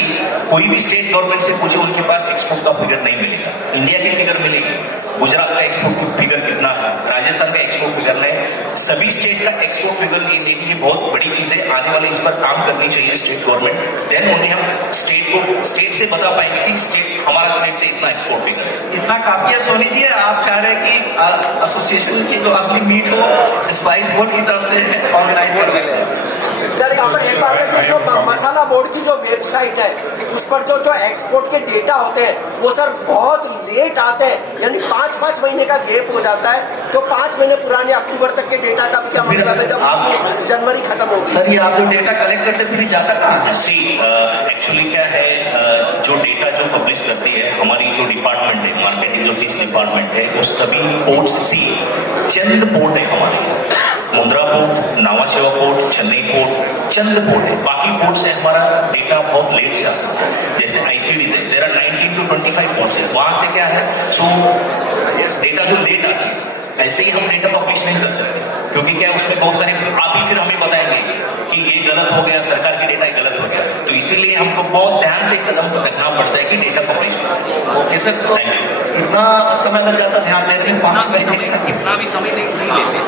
कोई भी स्टेट गवर्नमेंट से पूछे उनके पास एक्सपोर्ट का फिगर नहीं मिलेगा। इंडिया की फिगर मिलेगी, गुजरात का एक्सपोर्ट फिगर कितना है, राजस्थान का एक्सपोर्ट फिगर नहीं, सभी स्टेट का एक्सपोर्ट फिगर लेने के लिए बहुत बड़ी चीज है। आने वाले इस पर काम करनी चाहिए स्टेट गवर्नमेंट, देन ओनली हम स्टेट से बता पाएंगे कि हमारा स्टेट से इतना एक्सपोर्ट फिगर है। इतना काफी है सोनी जी। आप चाह रहे हैं कि एसोसिएशन की जो अगली मीट हो स्पाइस बोर्ड की तरफ से ऑर्गेनाइज कर दें। सर यहाँ पर एक बात है कि जो मसाला बोर्ड की जो वेबसाइट है उस पर जो एक्सपोर्ट के डेटा होते हैं वो सर बहुत लेट आते हैं, यानी 5-5 महीने का गैप हो जाता है। तो 5 महीने पुराने अक्टूबर तक के डेटा का क्या मतलब है जब जनवरी खत्म होगी? सर ये आप जो डेटा कलेक्ट करते फिर जाता कहाँ है? सी एक्चुअली क्या है, जो डेटा जो पब्लिश करती है हमारी जो डिपार्टमेंट है, मार्केटिंग जो टीस डिपार्टमेंट है, वो सभी पोर्ट्स से, चंद पोर्ट है हमारे, मुंद्रा पोर्ट, नावा शेवा पोर्ट, चेन्नई पोर्ट, चंद पोर्ट है। बाकी पोर्ट से हमारा डेटा बहुत लेट से आता है। जैसे आईसीडीज है, देयर आर 19 to 25 पोर्ट्स है, वहां से क्या है, सो डेटा जो लेट आती है, ऐसे ही हम डेटा पब्लिश नहीं कर सकते, क्योंकि क्या उसमें बहुत सारे, आप ही फिर हमें बताएंगे कि ये गलत हो गया, सरकार के डेटा गलत हो गया। तो इसीलिए हमको बहुत ध्यान से कदम रखना पड़ता है कि डेटा पब्लिश करें। ओके सर, तो थैंक यू। कितना समय लग जाता ध्यान देते हैं? 5 महीने इतना भी समय नहीं लेते।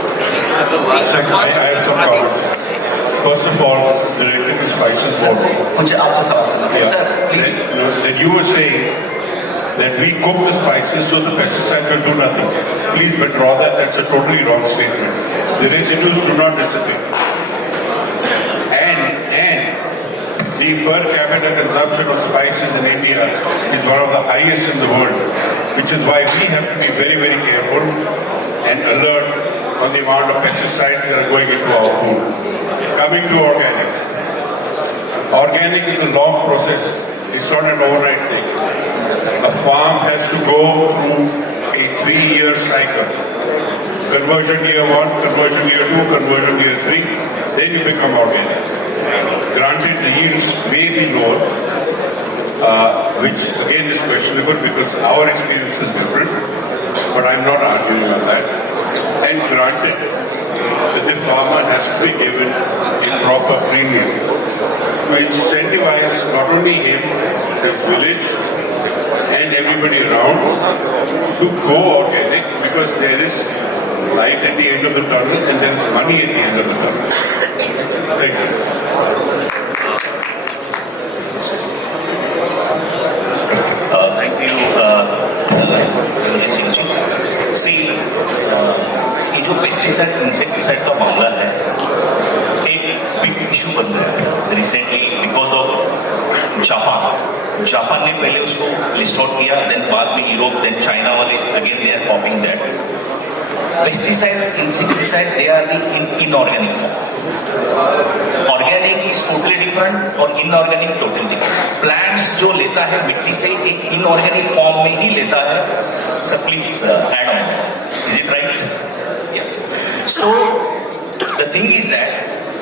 Second, I have some comments. First of all, related to spices board. कुछ आपसे सवाल करना है Yeah. Sir, please. That you were saying that we cook the spices so the pesticide will do nothing. Please withdraw that. That's a totally wrong statement. The residues do not disappear. And the per capita consumption of spices in India is one of the highest in the world, which is why we have to be very, very careful and alert on the amount of pesticides that are going into our food. Coming to organic. Organic is a long process. It's not an overnight thing. A farm has to go through a 3-year cycle. Conversion year 1, conversion year 2, conversion year 3, then you become organic. Granted, the yields may be lower, which again is questionable because our experience is different, but I'm not arguing on that. And granted that the farmer has to be given a proper premium to incentivize not only him, his village, and everybody around to go organic, because there is light at the end of the tunnel and there is money at the end of the tunnel. Thank you. Thank you Ranjeet Singh ji. See, ये जो pesticide insecticide का मामला है एक big issue बन गया है recently because of Japan ने पहले उसको लिस्ट आउट किया, देन बाद में यूरोप, देन चाइना वाले again they are copying that. Pesticides, insecticides, they are the inorganic form. Organic is totally different और inorganic totally different. Plants जो लेता है मिट्टी से एक inorganic form में ही लेता है। So please add on. Is it right? Yes. So the thing is that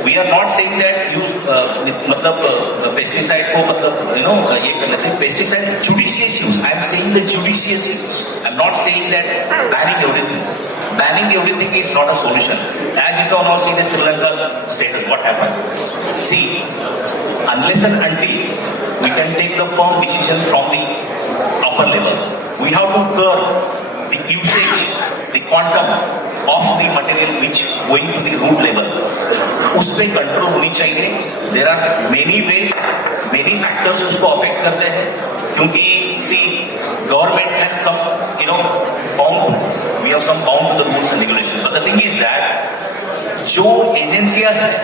we are not saying that use मतलब pesticide को मतलब ये करना चाहिए। Pesticide judicious use. I am saying the judicious use. I am not saying that banning everything. Banning everything is not a solution. As if you now see the Sri Lanka's status, what happened? See, unless and until we can take the firm decision from the upper level, we have to curb the usage, the quantum of the material which going to the root level. उस पे control होनी चाहिए. There are many ways, many factors उसको affect करते हैं, क्योंकि see, government has some, bound. We have some bound to the rules and regulations. But the thing is that जो एजेंसियां हैं,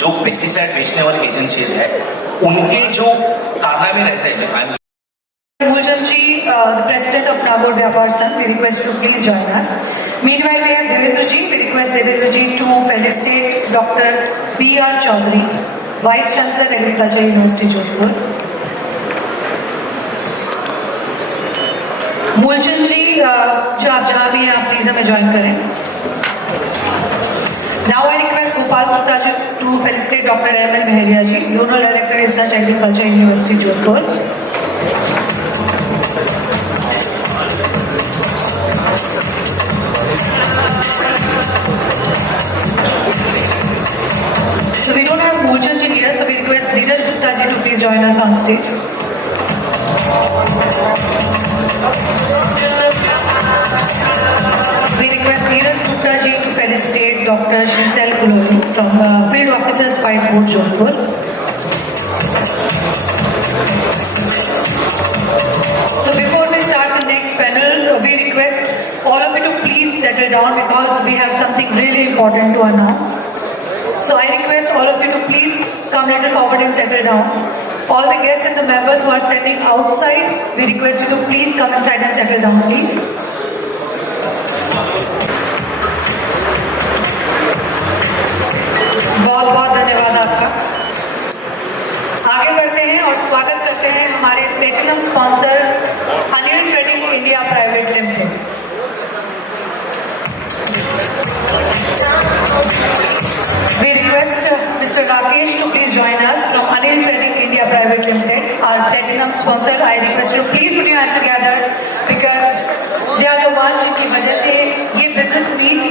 जो पेस्टिसाइड बेचने वाली एजेंसीज है, उनके जो कारनामे रहते हैं, मूलचंद जी the president of Nagod Vyapar Sangh, we request you to please join us. Meanwhile, we have Devendra ji. We request Devendra ji to felicitate Dr. B.R. Chaudhary, Vice Chancellor, Agriculture University, Jodhpur. Moolchand जी, जो आप जहाँ भी हैं, आप please हमें join करें. Now I request Gopal Gupta ji to felicitate Dr. M.L. Meheria ji, Zonal Director, Research Agriculture University, Jodhpur. So we don't have Moolchand ji here, so we request Dheeraj Gupta ji to please join us on stage. We request Dheeraj Gupta ji to felicitate Dr. Shinsel Kuloni from the Field Officers Spice Board, Jodhpur. So before we start the next panel, we request all of you to please settle down because we have something really important to announce. So I request all of you to please come a little forward and settle down. All the guests and the members who are standing outside, we request you to please come inside and settle down, please. बहुत बहुत धन्यवाद आपका. आगे बढ़ते हैं और स्वागत करते हैं हमारे platinum sponsor Anil trading India private limited. We request Mr. Rakesh to please join us from Anil Trading India Private Limited, our platinum sponsor. I request you to please put your hands together because they are the ones जिनकी वजह से ये business meet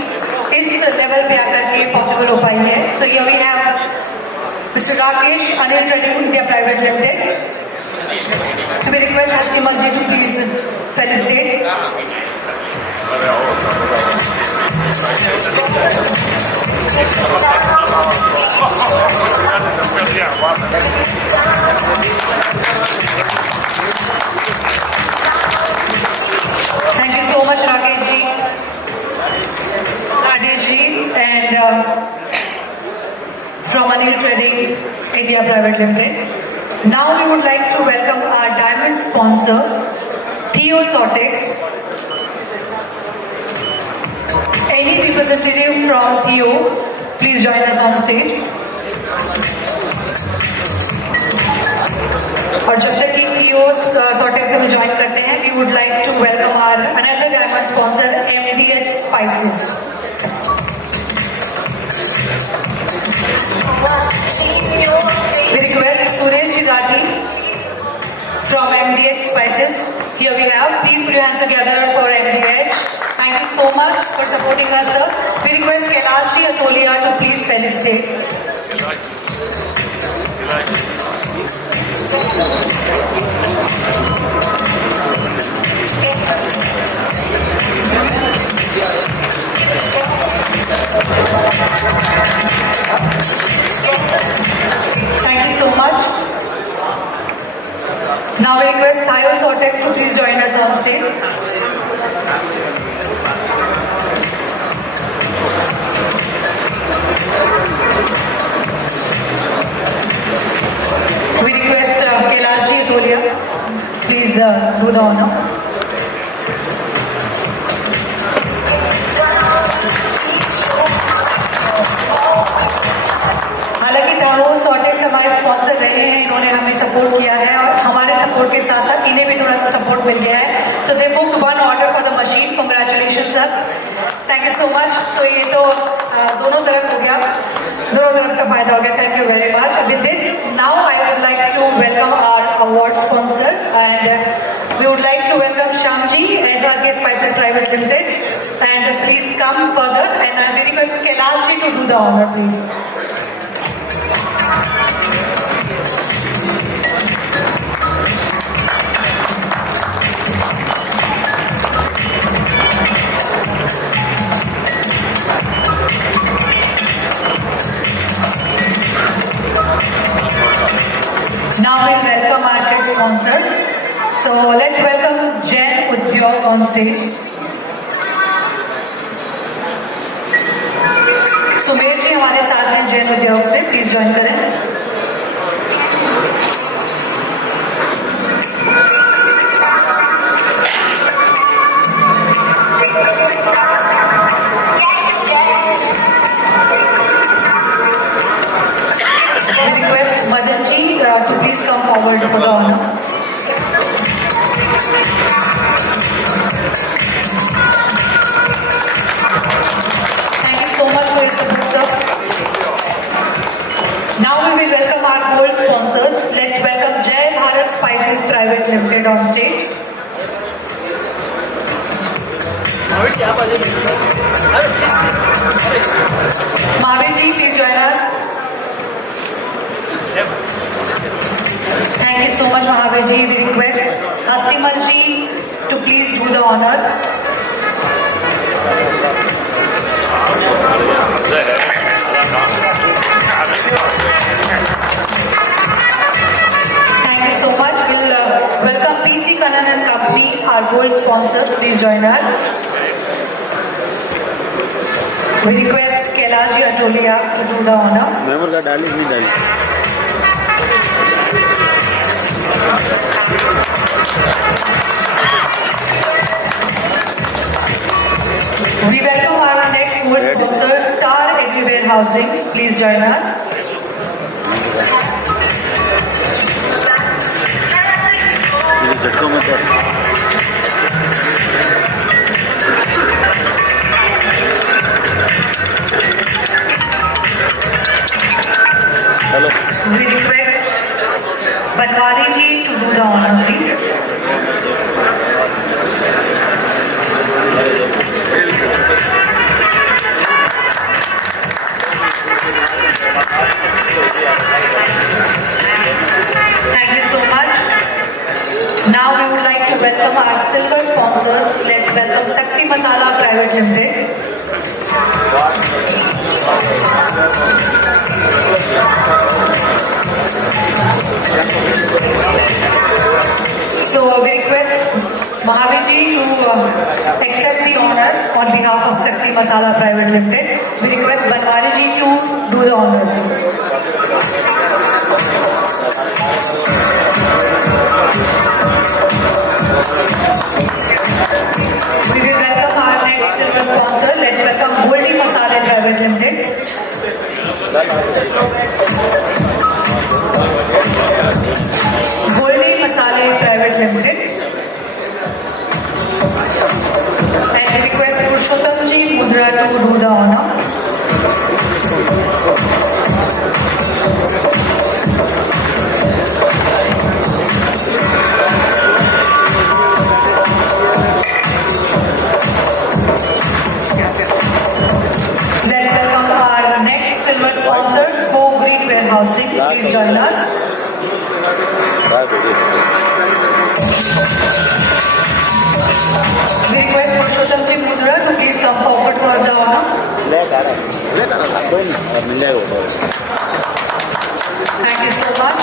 इस level पे आकर के possible हो पाई है. So here we have Mr. Rakesh, Anil Trading India Private Limited. We request Hastimal ji to please felicitate. Thank you so much, Rakesh ji, Rajesh ji, and from Anil Trading India Private Limited. Now we would like to welcome our diamond sponsor, Theo Sortex. Any representative from Theo, please join us on stage. और जब तक कि Theo Sortex से हम join करते हैं, we would like to welcome our another diamond sponsor, MDH Spices. We request Suresh Jilati from MDH Spices. Here we have. Please put your hands together for MDH. Thank you so much for supporting us, sir. We request Kailash ji Atolia to please felicitate. Thank you so much. Now we request Theo Sortex to please join us on stage. We request Kailash ji Atolia, please do the honor. हालांकि Theo Sortex हमारे sponsor रहे हैं, इन्होंने हमें support किया है और हमारे सपोर्ट के साथ साथ इन्हें भी थोड़ा सा सपोर्ट मिल गया है. So they booked one order for the machine. Congratulations, sir. Thank you so much. So ये तो दोनों तरफ हो गया, दोनों तरफ का फायदा हो गया. Thank you very much. With this, now I would like to welcome our award sponsor and we would like to welcome Shyamji, SRK Spices Private Limited, and please come further and I will request Kailash ji to do the honor, please. Now we welcome our guest sponsor. So let's welcome Jain Udyog on stage. Sumer जी हमारे साथ हैं जैन उद्योग से, please join करें. gold sponsors, let's welcome Jai Bharat Spices Private Limited on stage. Mahavir ji, please join us. Thank you so much, Mahavir ji. We request Hastimal ji to please do the honor. Thank you so much. We'll welcome PC Kannan and Company, our gold sponsor. Please join us. We request Kailash ji Atolia to do the honor. Memoir का डाली नहीं डाली We welcome our next gold sponsor, Star Everywhere Housing. Please join us. ये झटकों में तो hello We request Banwari ji to do the honor, please. Thank you so much. Now we would like to welcome our silver sponsors. Let's welcome Sakti Masala Private Limited. So we request Mahavir ji to accept the honor on behalf of Sakti Masala Private Limited. We request Banwari ji to do the honor, please. We will welcome our next silver sponsor. Let's welcome Goldie Masala Private Limited. Goldie Masala Private Limited. And we request Purushottam ji Mudra to do the honor. Let's welcome our next silver sponsor, Go Green Warehousing. Please join us. We request Purushottam ji Mudra to please come forward for the honor. कोई नहीं और मिल जाएगा वो Thank you so much.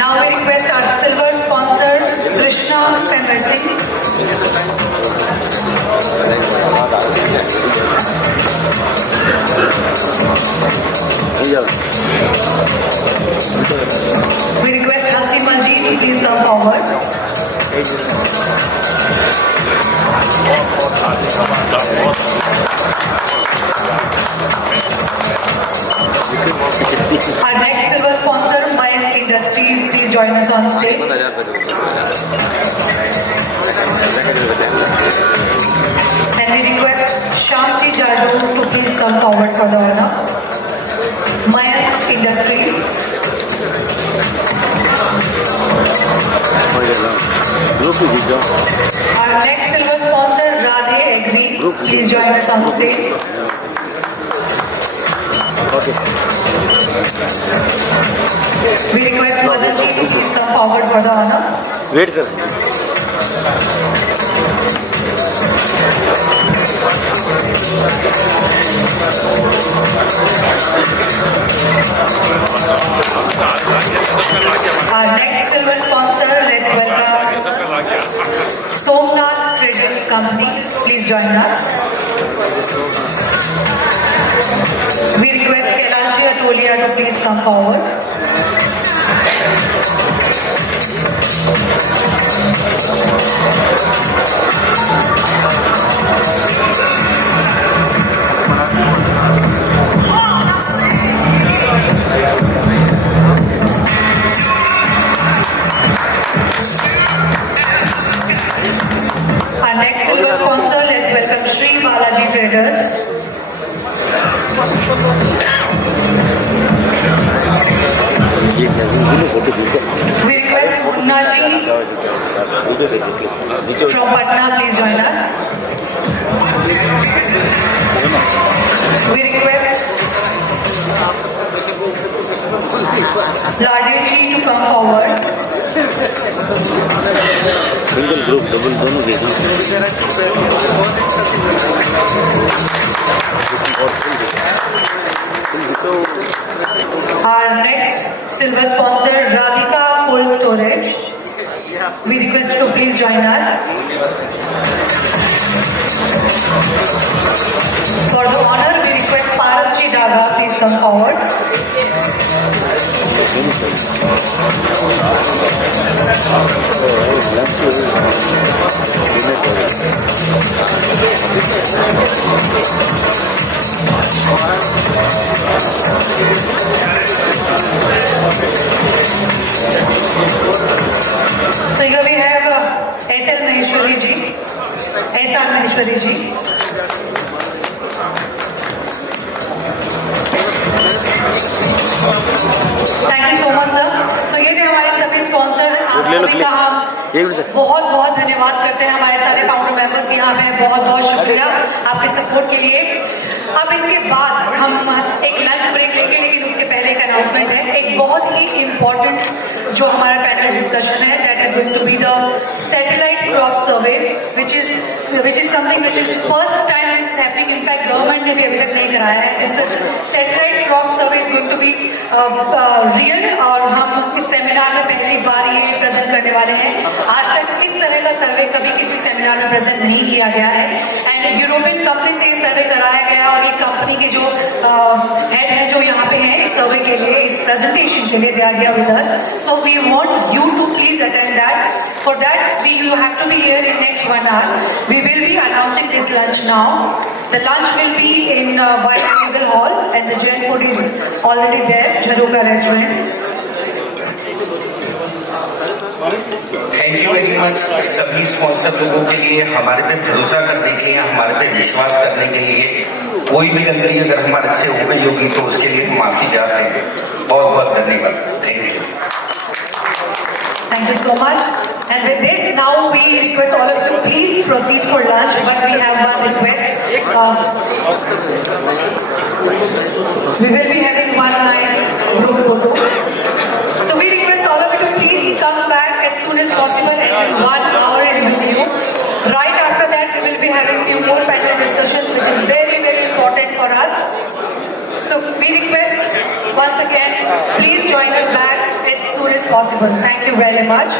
Now we request our silver sponsor, Krishna Penversing. We request Hasti Manji to please come forward. Our next silver sponsor, Mayank Industries, please join us on stage. And we request Shamji Jadoo to please come forward for the honor. Mayank Industries. Group भी जीत जाओ Our next silver sponsor, Radhe Agri, please join us on stage. Okay We request Madan ji to please come forward for the honor. Wait sir Our next silver sponsor, let's welcome Somnath Trading Company. Please join us. We request Kailash ji Atolia to please come forward. Our next silver sponsor, let's welcome Shri Balaji Traders. We request Munna ji from Patna, please join us. We request Ladil ji to come forward. Single group double दोनों देखना Our next silver sponsor, Radhika Cold Storage. We request to please join us. For the honor, we request Parasji Daga, please come forward. So here we have S.L. Maheshwari ji, S.R. Maheshwari ji. Thank you so much, sir. So ये थे हमारे सभी sponsor. आप सभी का हम बहुत बहुत धन्यवाद करते हैं। हमारे सारे फाउंडर मेंबर्स यहाँ पे, बहुत बहुत शुक्रिया आपके सपोर्ट के लिए। अब इसके बाद हम एक लंच ब्रेक लेंगे, लेकिन उसके पहले एक अनाउंसमेंट है। एक बहुत ही इम्पोर्टेंट जो हमारा पैनल डिस्कशन है, that is going to be the satellite crop survey, which is something which is first time this is happening. In fact government ने भी अभी तक नहीं कराया है। इस satellite crop survey is going to be real, और हम इस सेमिनार में पहली बार ये प्रेजेंट करने वाले हैं। आज तक इस तरह का सर्वे कभी किसी सेमिनार में प्रेजेंट नहीं किया गया है, एंड यूरोपियन कंपनी से इस सर्वे कराया गया, और ये कंपनी के जो हेड है जो यहाँ पे हैं इस सर्वे के लिए, इस प्रेजेंटेशन के लिए, they are here with us. So we want you to please attend that. For that you have to be here in next 1 hour. We will be announcing this lunch now. The lunch will be in White Eagle Hall, and the joint food is already there, Jharuka restaurant. Thank you very much सभी sponsor लोगों के लिए, हमारे पे भरोसा करने के लिए, हमारे पे विश्वास करने के लिए। कोई भी गलती अगर हमारे से हो गई होगी तो उसके लिए माफी चाहते हैं। बहुत बहुत धन्यवाद। Thank you. Thank you so much. And with this, now we request all of you to please proceed for lunch, but we have one request. We will be having one nice group photo. So we request all of you to please come back as soon as possible, and in 1 hour is with you. Right after that, we will be having few more panel discussions, which is very, very important for us. So we request once again, please join us back as soon as possible. Thank you very much.